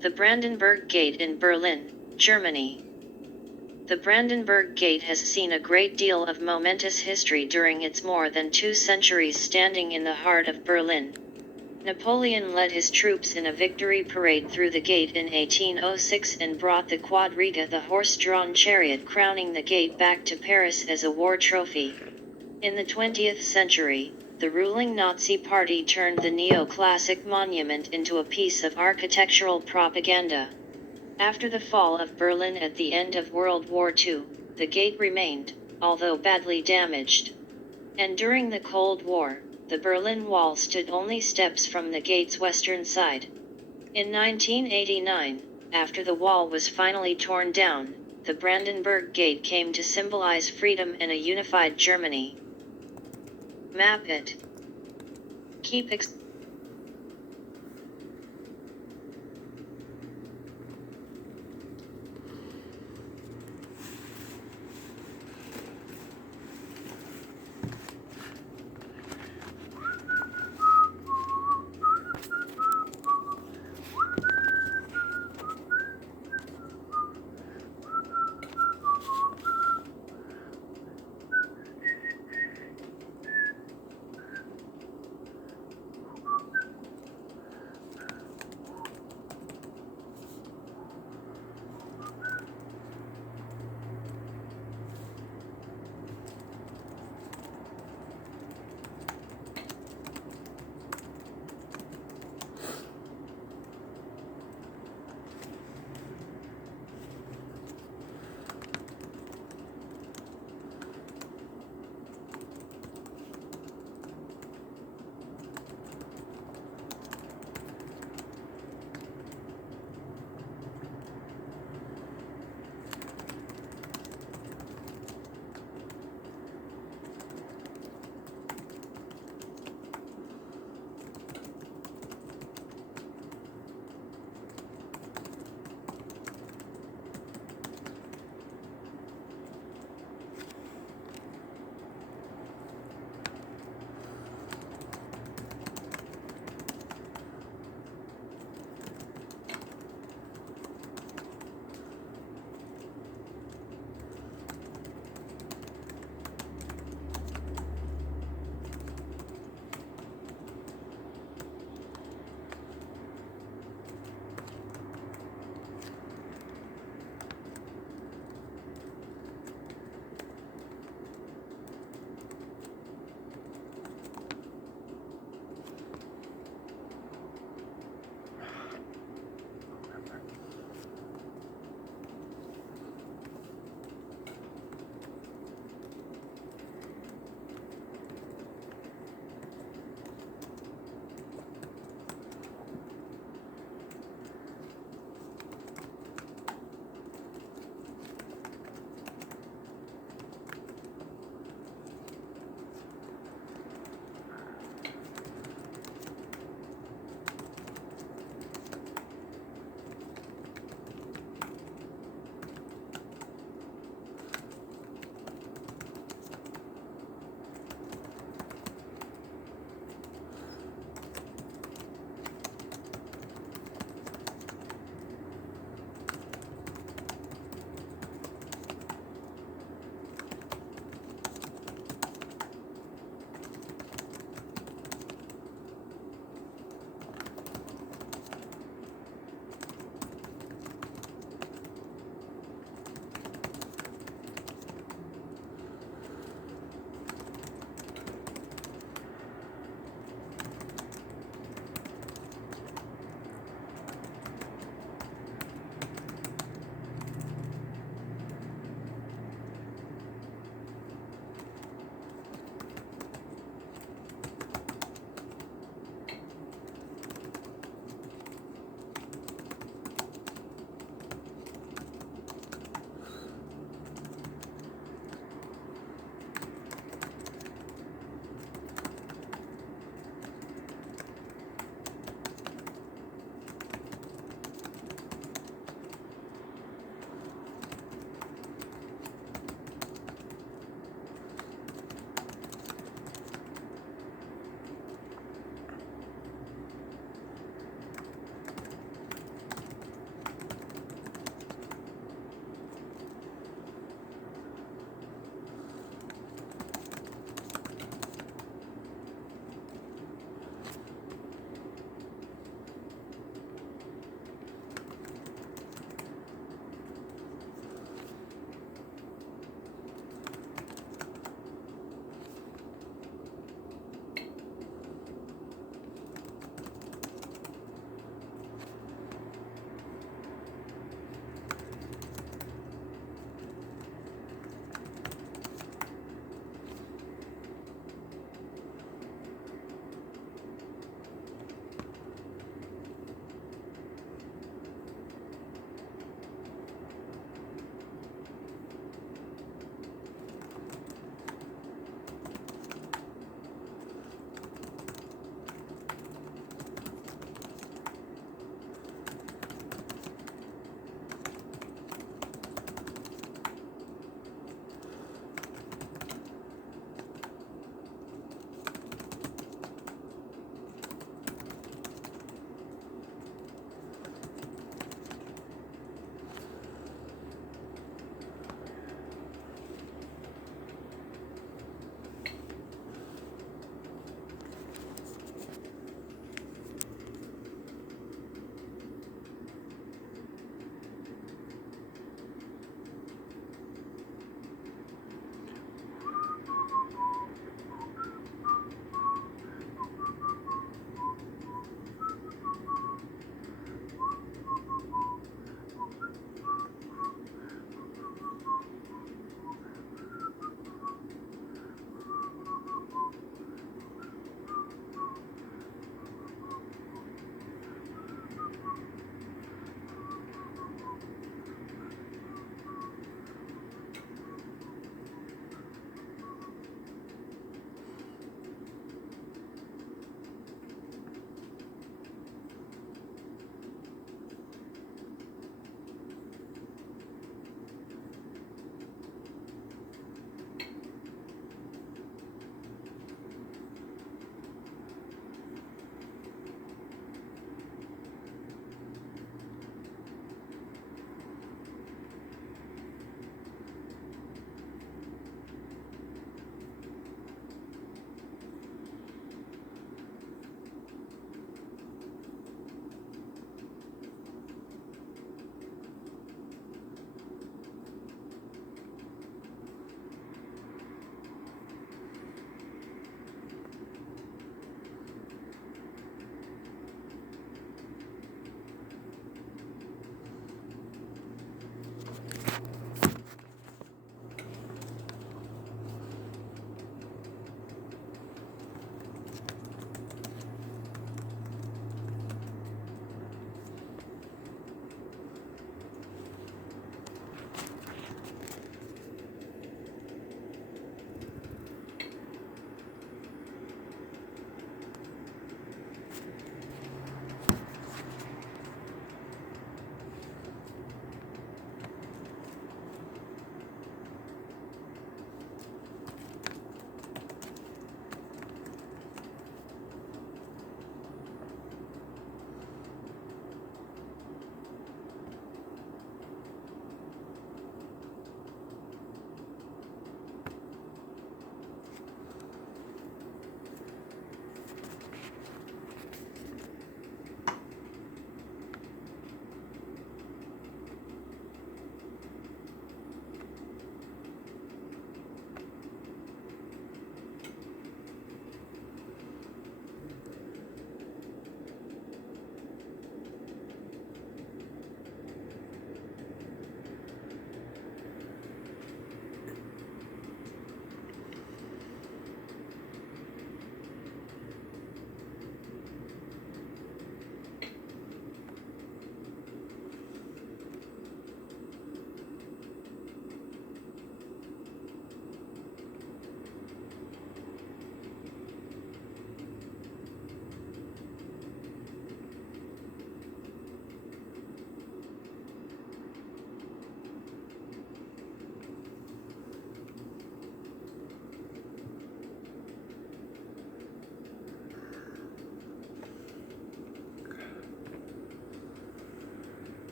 The Brandenburg Gate in Berlin, Germany. The Brandenburg Gate has seen a great deal of momentous history during its more than 2 centuries standing in the heart of Berlin. Napoleon led his troops in a victory parade through the gate in 1806 and brought the quadriga, the horse-drawn chariot crowning the gate, back to Paris as a war trophy. In the 20th century, the ruling Nazi Party turned the neoclassic monument into a piece of architectural propaganda. After the fall of Berlin at the end of World War II, the gate remained, although badly damaged. And during the Cold War, the Berlin Wall stood only steps from the gate's western side. In 1989, after the wall was finally torn down, the Brandenburg Gate came to symbolize freedom and a unified Germany. Map it. Keep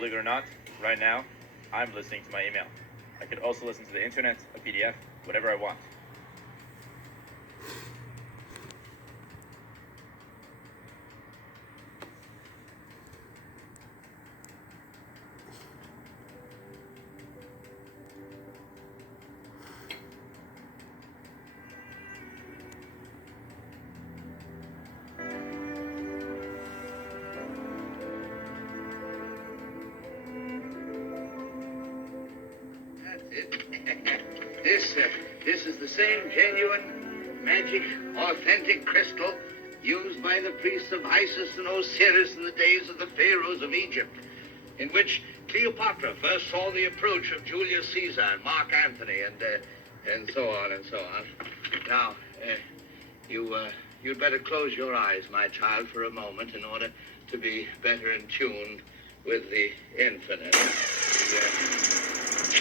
Believe it or not, right now, I'm listening to my email. I could also listen to the internet, a PDF, whatever I want. This is the same genuine, magic, authentic crystal used by the priests of Isis and Osiris in the days of the pharaohs of Egypt, in which Cleopatra first saw the approach of Julius Caesar and Mark Antony and so on and so on. Now, you'd better close your eyes, my child, for a moment in order to be better in tune with the infinite.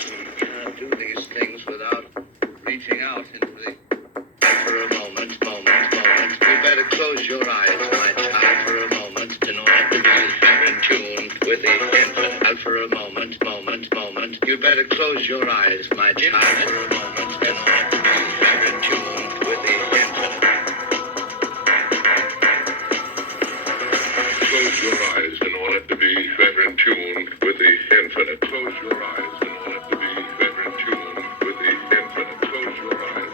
We cannot do these things without reaching out into the... For a moment. You better close your eyes, my child, for a moment in order to be better in tune with the infinite. For a moment. You better close your eyes, my child, for a moment in order to be better in tune with the infinite. Close your eyes in order to be better in tune with the infinite. Close your eyes in order to be better in tune with the infinite. Close your eyes.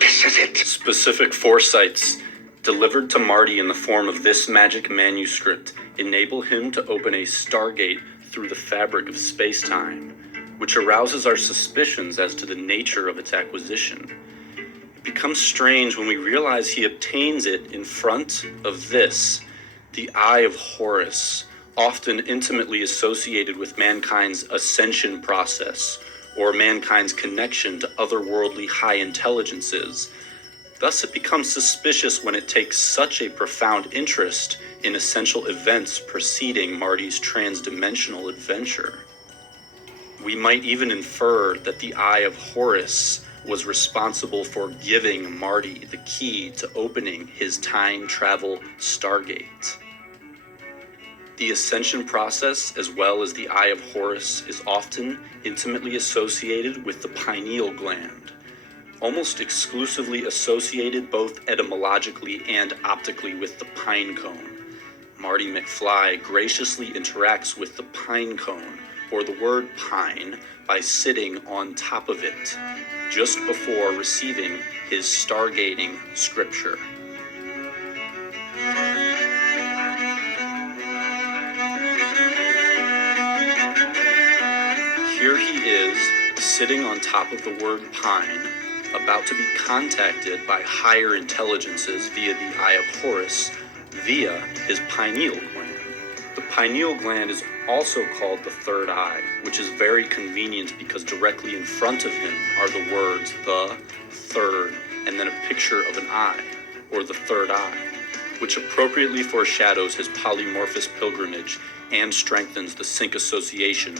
This is it. Specific foresights delivered to Marty in the form of this magic manuscript enable him to open a stargate through the fabric of space-time, which arouses our suspicions as to the nature of its acquisition. It becomes strange when we realize he obtains it in front of this, the Eye of Horus, often intimately associated with mankind's ascension process or mankind's connection to otherworldly high intelligences. Thus it becomes suspicious when it takes such a profound interest in essential events preceding Marty's transdimensional adventure. We might even infer that the Eye of Horus was responsible for giving Marty the key to opening his time travel stargate. The ascension process, as well as the Eye of Horus, is often intimately associated with the pineal gland, almost exclusively associated both etymologically and optically with the pine cone. Marty McFly graciously interacts with the pine cone, or the word pine, by sitting on top of it, just before receiving his stargating scripture. Here he is, sitting on top of the word pine, about to be contacted by higher intelligences via the Eye of Horus, via his pineal gland. The pineal gland is also called the third eye, which is very convenient because directly in front of him are the words the, third, and then a picture of an eye, or the third eye, which appropriately foreshadows his polymorphous pilgrimage and strengthens the sync association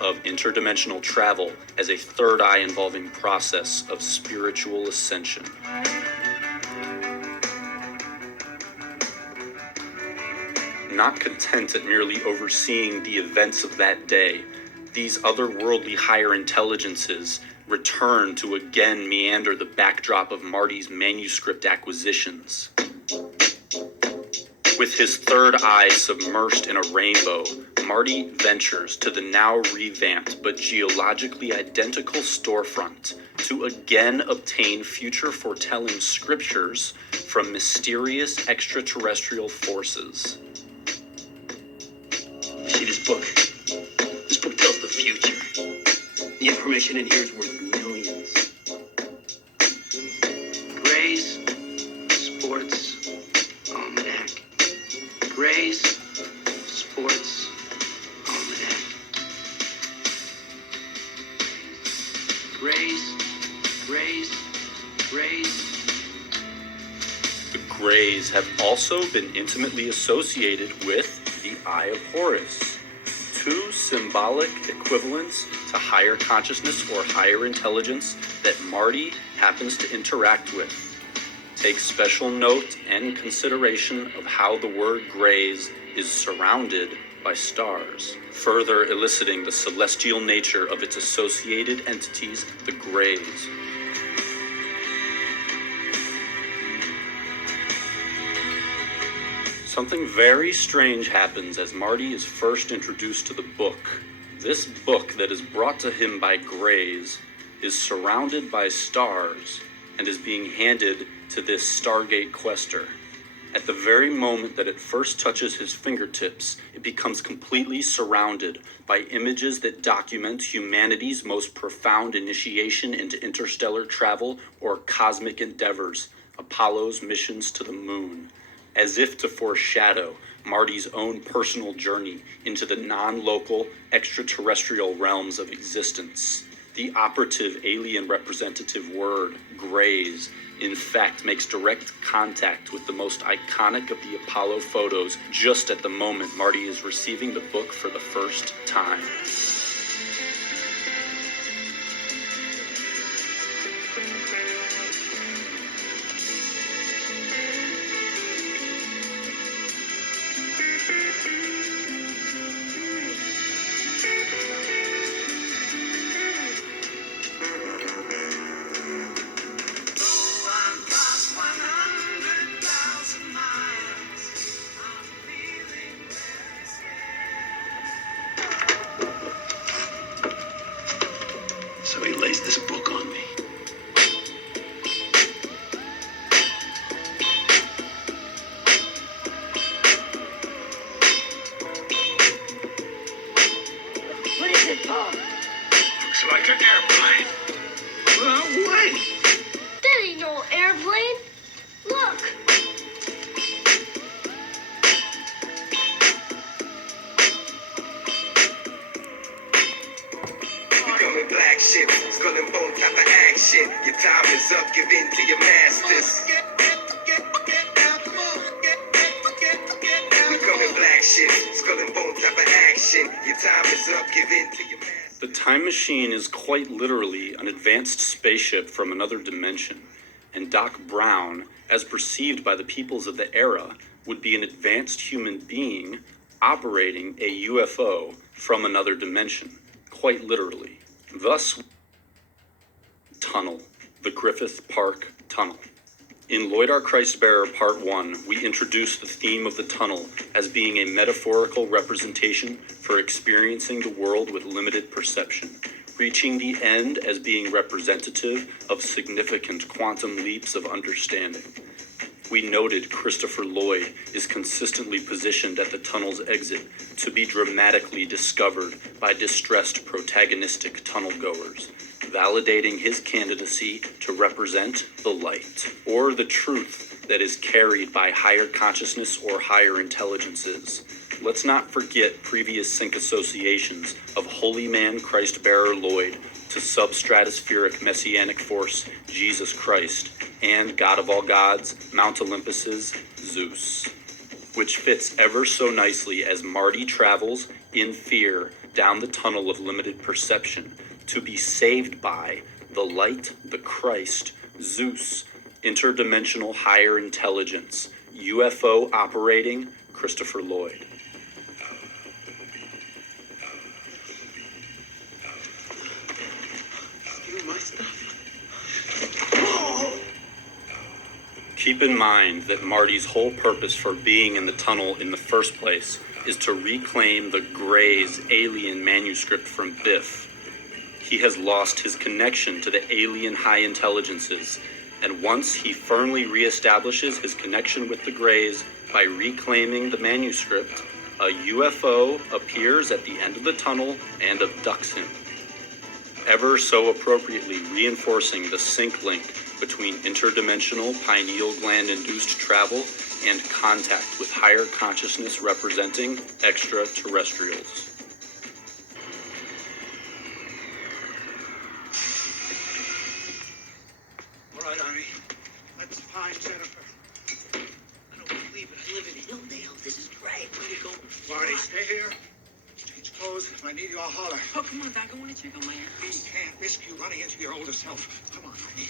of interdimensional travel as a third eye involving process of spiritual ascension. Not content at merely overseeing the events of that day, these otherworldly higher intelligences return to again meander the backdrop of Marty's manuscript acquisitions. With his third eye submerged in a rainbow, Marty ventures to the now revamped but geologically identical storefront to again obtain future foretelling scriptures from mysterious extraterrestrial forces. See this book? This book tells the future. The information in here is worth millions. Gray's Sports Almanac. Gray's Sports Almanac. Gray's. The Greys have also been intimately associated with the Eye of Horus, two symbolic equivalents to higher consciousness or higher intelligence that Marty happens to interact with. Take special note and consideration of how the word Greys is surrounded by stars, further eliciting the celestial nature of its associated entities, the Greys. Something very strange happens as Marty is first introduced to the book. This book that is brought to him by Greys is surrounded by stars and is being handed to this Stargate quester. At the very moment that it first touches his fingertips, it becomes completely surrounded by images that document humanity's most profound initiation into interstellar travel or cosmic endeavors, Apollo's missions to the moon, as if to foreshadow Marty's own personal journey into the non-local extraterrestrial realms of existence. The operative alien representative word, Greys, in fact makes direct contact with the most iconic of the Apollo photos just at the moment Marty is receiving the book for the first time. So he lays this book on me. What is it, Paul? Looks like an airplane. Well, wait. That ain't no airplane. Look. Becoming black ship, skull and bone type of action. Your time is up, give in to your masters. Becoming black ship, skull and bone type of action. Your time is up, give in to your masters. The time machine is quite literally an advanced spaceship from another dimension, and Doc Brown, as perceived by the peoples of the era, would be an advanced human being operating a UFO from another dimension, quite literally. Thus, tunnel, the Griffith Park Tunnel. In Lloyd R. Christbearer Part 1, we introduce the theme of the tunnel as being a metaphorical representation for experiencing the world with limited perception, reaching the end as being representative of significant quantum leaps of understanding. We noted Christopher Lloyd is consistently positioned at the tunnel's exit to be dramatically discovered by distressed protagonistic tunnel goers, validating his candidacy to represent the light, or the truth that is carried by higher consciousness or higher intelligences. Let's not forget previous sync associations of Holy Man Christ-bearer Lloyd to substratospheric messianic force Jesus Christ and God of all gods, Mount Olympus's Zeus, which fits ever so nicely as Marty travels in fear down the tunnel of limited perception to be saved by the light, the Christ, Zeus, interdimensional higher intelligence, UFO operating Christopher Lloyd. Steal my stuff. Keep in mind that Marty's whole purpose for being in the tunnel in the first place is to reclaim the Greys alien manuscript from Biff. He has lost his connection to the alien high intelligences, and once he firmly reestablishes his connection with the Greys by reclaiming the manuscript, a UFO appears at the end of the tunnel and abducts him, ever so appropriately reinforcing the sync link between interdimensional pineal gland-induced travel and contact with higher consciousness representing extraterrestrials. All right, Arnie. Let's find Jennifer. I don't believe it. I live in Hilldale. This is great. Way to go. Marty, stay here. Change clothes. If I need you, I'll holler. Oh, come on, Doc. I want to check on my We ass. can't risk you running into your older self. Come on, Arnie.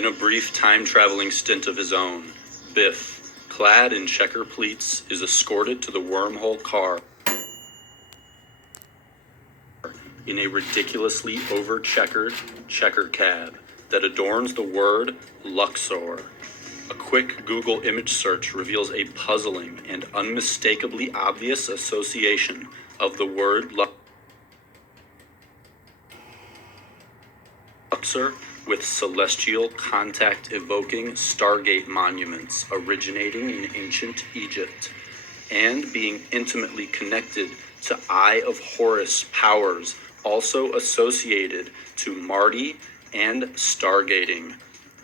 In a brief time-traveling stint of his own, Biff, clad in checker pleats, is escorted to the wormhole car in a ridiculously over-checkered checker cab that adorns the word Luxor. A quick Google image search reveals a puzzling and unmistakably obvious association of the word Luxor with celestial contact-evoking Stargate monuments originating in ancient Egypt and being intimately connected to Eye of Horus powers also associated to Marty and stargating.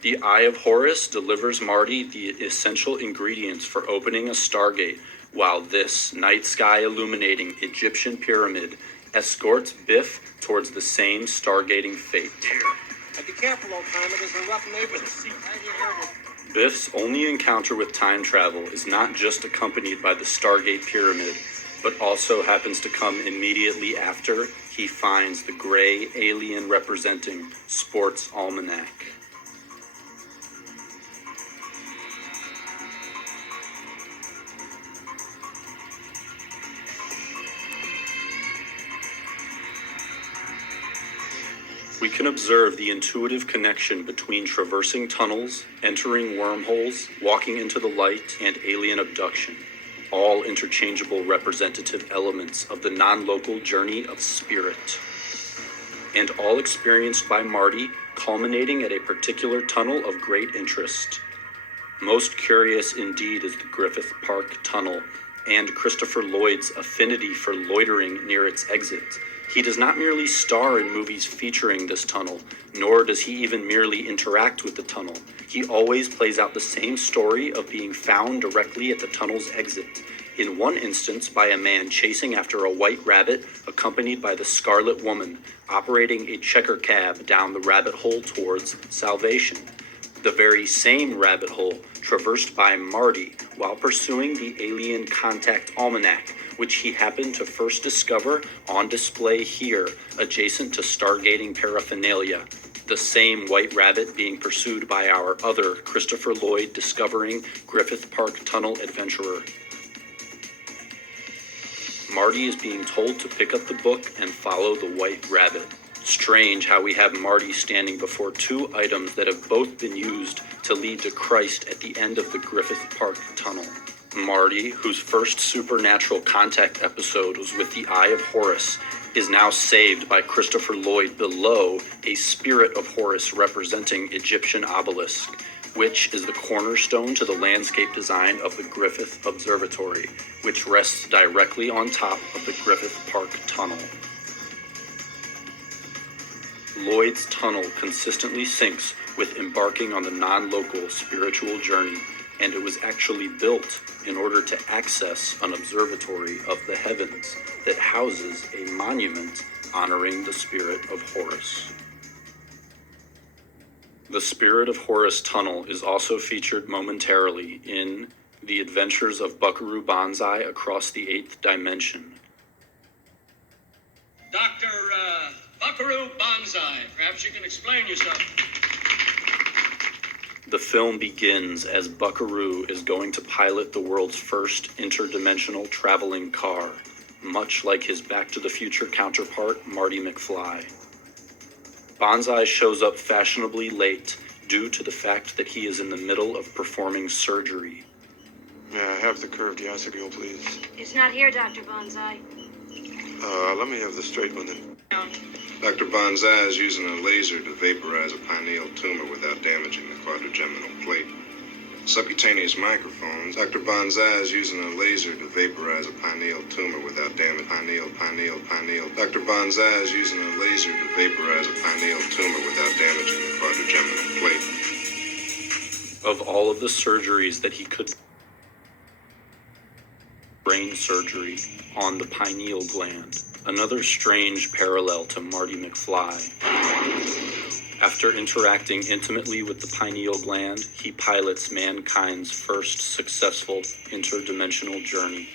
The Eye of Horus delivers Marty the essential ingredients for opening a stargate, while this night sky illuminating Egyptian pyramid escorts Biff towards the same stargating fate. Be careful, old timer. There's a rough neighborhood. Biff's only encounter with time travel is not just accompanied by the Stargate Pyramid, but also happens to come immediately after he finds the gray alien representing Sports Almanac. We can observe the intuitive connection between traversing tunnels, entering wormholes, walking into the light, and alien abduction, all interchangeable representative elements of the non-local journey of spirit, and all experienced by Marty, culminating at a particular tunnel of great interest. Most curious indeed is the Griffith Park Tunnel, and Christopher Lloyd's affinity for loitering near its exit. He does not merely star in movies featuring this tunnel, nor does he even merely interact with the tunnel. He always plays out the same story of being found directly at the tunnel's exit, in one instance by a man chasing after a white rabbit accompanied by the Scarlet Woman, operating a checker cab down the rabbit hole towards salvation. The very same rabbit hole traversed by Marty while pursuing the alien contact almanac, which he happened to first discover on display here, adjacent to stargating paraphernalia. The same white rabbit being pursued by our other Christopher Lloyd discovering Griffith Park Tunnel adventurer. Marty is being told to pick up the book and follow the white rabbit. Strange how we have Marty standing before two items that have both been used to lead to Christ at the end of the Griffith Park Tunnel. Marty, whose first supernatural contact episode was with the Eye of Horus, is now saved by Christopher Lloyd below a spirit of Horus representing Egyptian obelisk, which is the cornerstone to the landscape design of the Griffith Observatory, which rests directly on top of the Griffith Park Tunnel. Lloyd's tunnel consistently syncs with embarking on the non-local spiritual journey, and it was actually built in order to access an observatory of the heavens that houses a monument honoring the spirit of Horus. The Spirit of Horus Tunnel is also featured momentarily in The Adventures of Buckaroo Banzai Across the Eighth Dimension. Dr. Buckaroo Banzai, perhaps you can explain yourself. The film begins as Buckaroo is going to pilot the world's first interdimensional traveling car, much like his Back to the Future counterpart, Marty McFly. Banzai shows up fashionably late due to the fact that he is in the middle of performing surgery. May I have the curved yassagul, please? It's not here, Dr. Banzai. Let me have the straight one then. Dr. Banzai is using a laser to vaporize a pineal tumor without damaging the quadrigeminal plate. Subcutaneous microphones. Dr. Banzai is using a laser to vaporize a pineal tumor without damage. Pineal. Dr. Banzai is using a laser to vaporize a pineal tumor without damaging the quadrigeminal plate. Of all of the surgeries that he could, brain surgery on the pineal gland, another strange parallel to Marty McFly. After interacting intimately with the pineal gland, he pilots mankind's first successful interdimensional journey,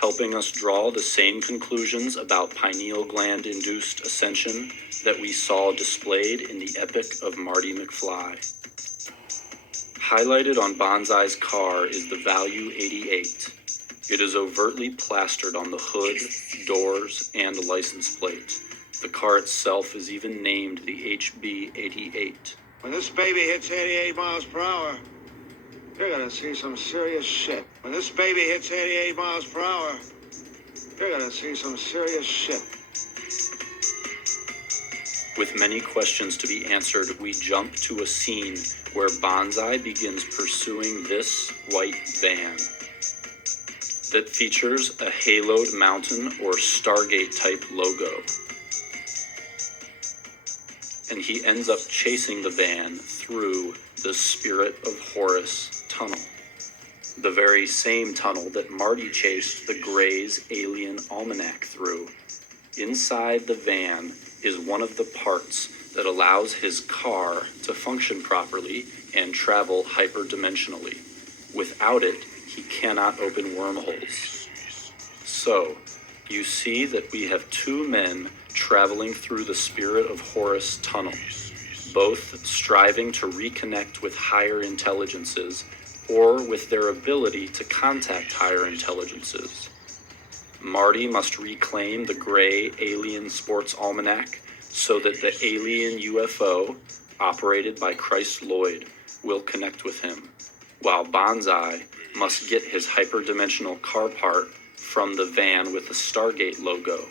helping us draw the same conclusions about pineal gland-induced ascension that we saw displayed in the Epic of Marty McFly. Highlighted on Banzai's car is the value 88. It is overtly plastered on the hood, doors, and license plate. The car itself is even named the HB88. When this baby hits 88 miles per hour, you're gonna see some serious shit. When this baby hits 88 miles per hour, you're gonna see some serious shit. With many questions to be answered, we jump to a scene where Banzai begins pursuing this white van that features a haloed mountain or Stargate type logo. And he ends up chasing the van through the Spirit of Horus tunnel, the very same tunnel that Marty chased the Gray's alien almanac through. Inside the van is one of the parts that allows his car to function properly and travel hyperdimensionally. Without it, he cannot open wormholes. So, you see that we have two men traveling through the Spirit of Horus tunnel, both striving to reconnect with higher intelligences or with their ability to contact higher intelligences. Marty must reclaim the Gray Alien Sports Almanac so that the alien UFO, operated by Christ Lloyd, will connect with him, while Banzai must get his hyperdimensional car part from the van with the Stargate logo.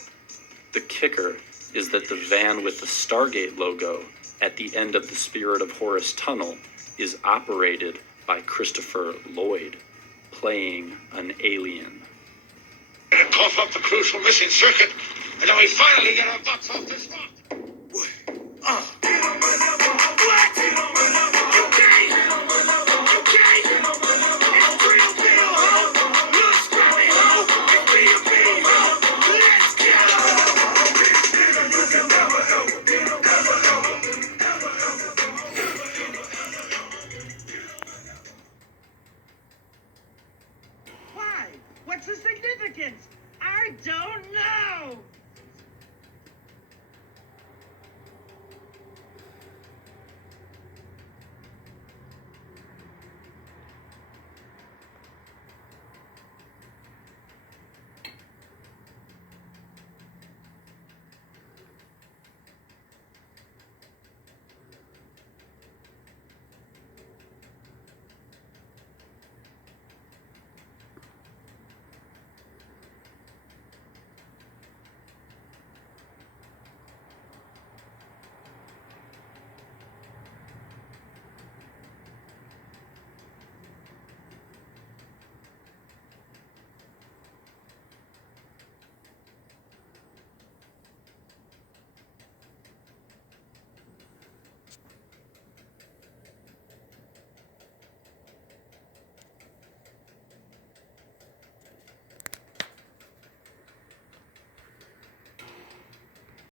The kicker is that the van with the Stargate logo at the end of the Spirit of Horus tunnel is operated by Christopher Lloyd, playing an alien. Cough up the crucial missing circuit, and then we finally get our butts off this rock. Why? What's the significance? I don't know!